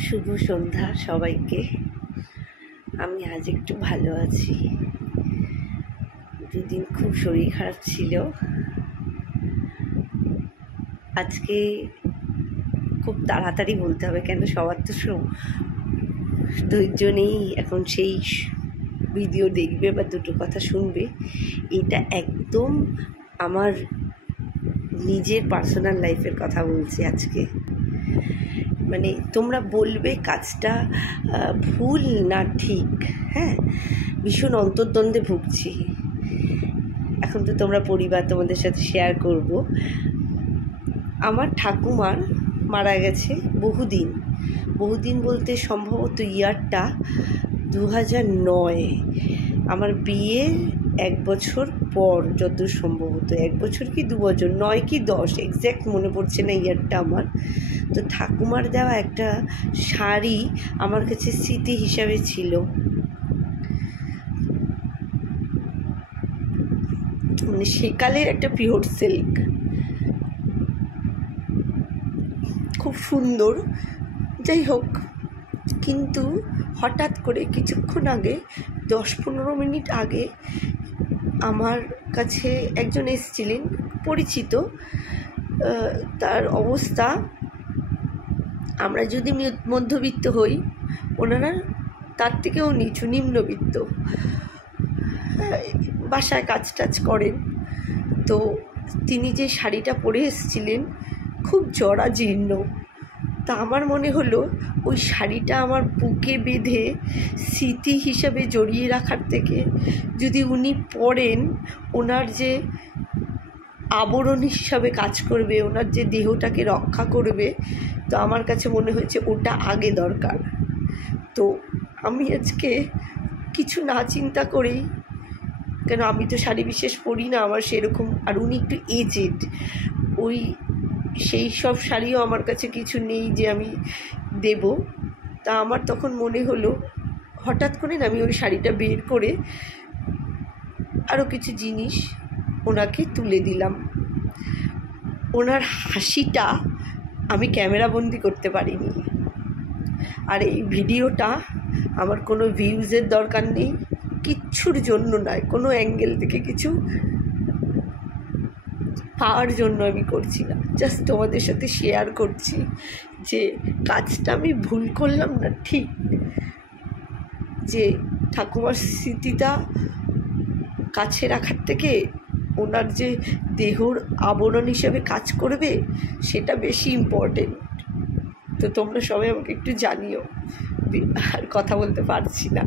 শুভ সন্ধ্যা সবাইকে। আমি আজ একটু ভালো আছি। দুদিন খুব শরীর খারাপ ছিল। আজকে খুব তাড়াতাড়ি বলতে হবে, কেন সবার তো ধৈর্য নেই এখন সেই ভিডিও দেখবে বা দুটো কথা শুনবে। এটা একদম আমার নিজের পার্সোনাল লাইফের কথা বলছি আজকে। মানে তোমরা বলবে কাজটা ভুল না ঠিক। হ্যাঁ, ভীষণ অন্তর্দ্বন্দ্বে ভুগছি। এখন তো তোমরা পরিবার, তোমাদের সাথে শেয়ার করব। আমার ঠাকুমার মারা গেছে বহুদিন বলতে সম্ভবত ইয়ারটা 2009। আমার বিয়ের 1 বছর পর, যতদূর সম্ভবত 1 বছর কি 2 বছর, 9 কি 10 এক্স্যাক্ট মনে পড়ছে না ইয়ারটা আমার। তো ঠাকুমার দেওয়া একটা শাড়ি আমার কাছে স্মৃতি হিসাবে ছিল। মানে সেকালের একটা পিওর সিল্ক, খুব সুন্দর। যাই হোক, কিন্তু হঠাৎ করে কিছুক্ষণ আগে 10-15 মিনিট আগে আমার কাছে একজন এসেছিলেন পরিচিত। তার অবস্থা, আমরা যদি মধ্যবিত্ত হই, ওনারা তার থেকেও নিচু, নিম্নবিত্ত। বাসায় কাজ টাজ করেন। তো তিনি যে শাড়িটা পরে এসেছিলেন খুব জরাজীর্ণ। তা আমার মনে হলো ওই শাড়িটা আমার বুকে বেঁধে স্মৃতি হিসাবে জড়িয়ে রাখার থেকে যদি উনি পরেন, ওনার যে আবরণ হিসাবে কাজ করবে, ওনার যে দেহটাকে রক্ষা করবে, তো আমার কাছে মনে হয়েছে ওটা আগে দরকার। তো আমি আজকে কিছু না চিন্তা করেই, কেন আমি তো শাড়ি বিশেষ পরি না, আমার সেরকম, আর উনি একটু এজেড, সেই সব শাড়িও আমার কাছে কিছু নেই যে আমি দেব। তা আমার তখন মনে হলো, হঠাৎ করে না আমি ওই শাড়িটা বের করে আরও কিছু জিনিস ওনাকে তুলে দিলাম। ওনার হাসিটা আমি ক্যামেরাবন্দি করতে পারিনি। আর এই ভিডিওটা আমার কোনো ভিউজের দরকার নেই, কিচ্ছুর জন্য নয়, কোনো অ্যাঙ্গেল থেকে কিছু পাওয়ার জন্য আমি করছি না, জাস্ট তোমাদের সাথে শেয়ার করছি যে কাজটা আমি ভুল করলাম না, ঠিক, যে ঠাকুমার স্মৃতিটা কাছে রাখার থেকে ওনার যে দেহর আবরণ হিসেবে কাজ করবে সেটা বেশি ইম্পর্টেন্ট। তো তোমরা সবাই আমাকে একটু জানিও। আর কথা বলতে পারছি না।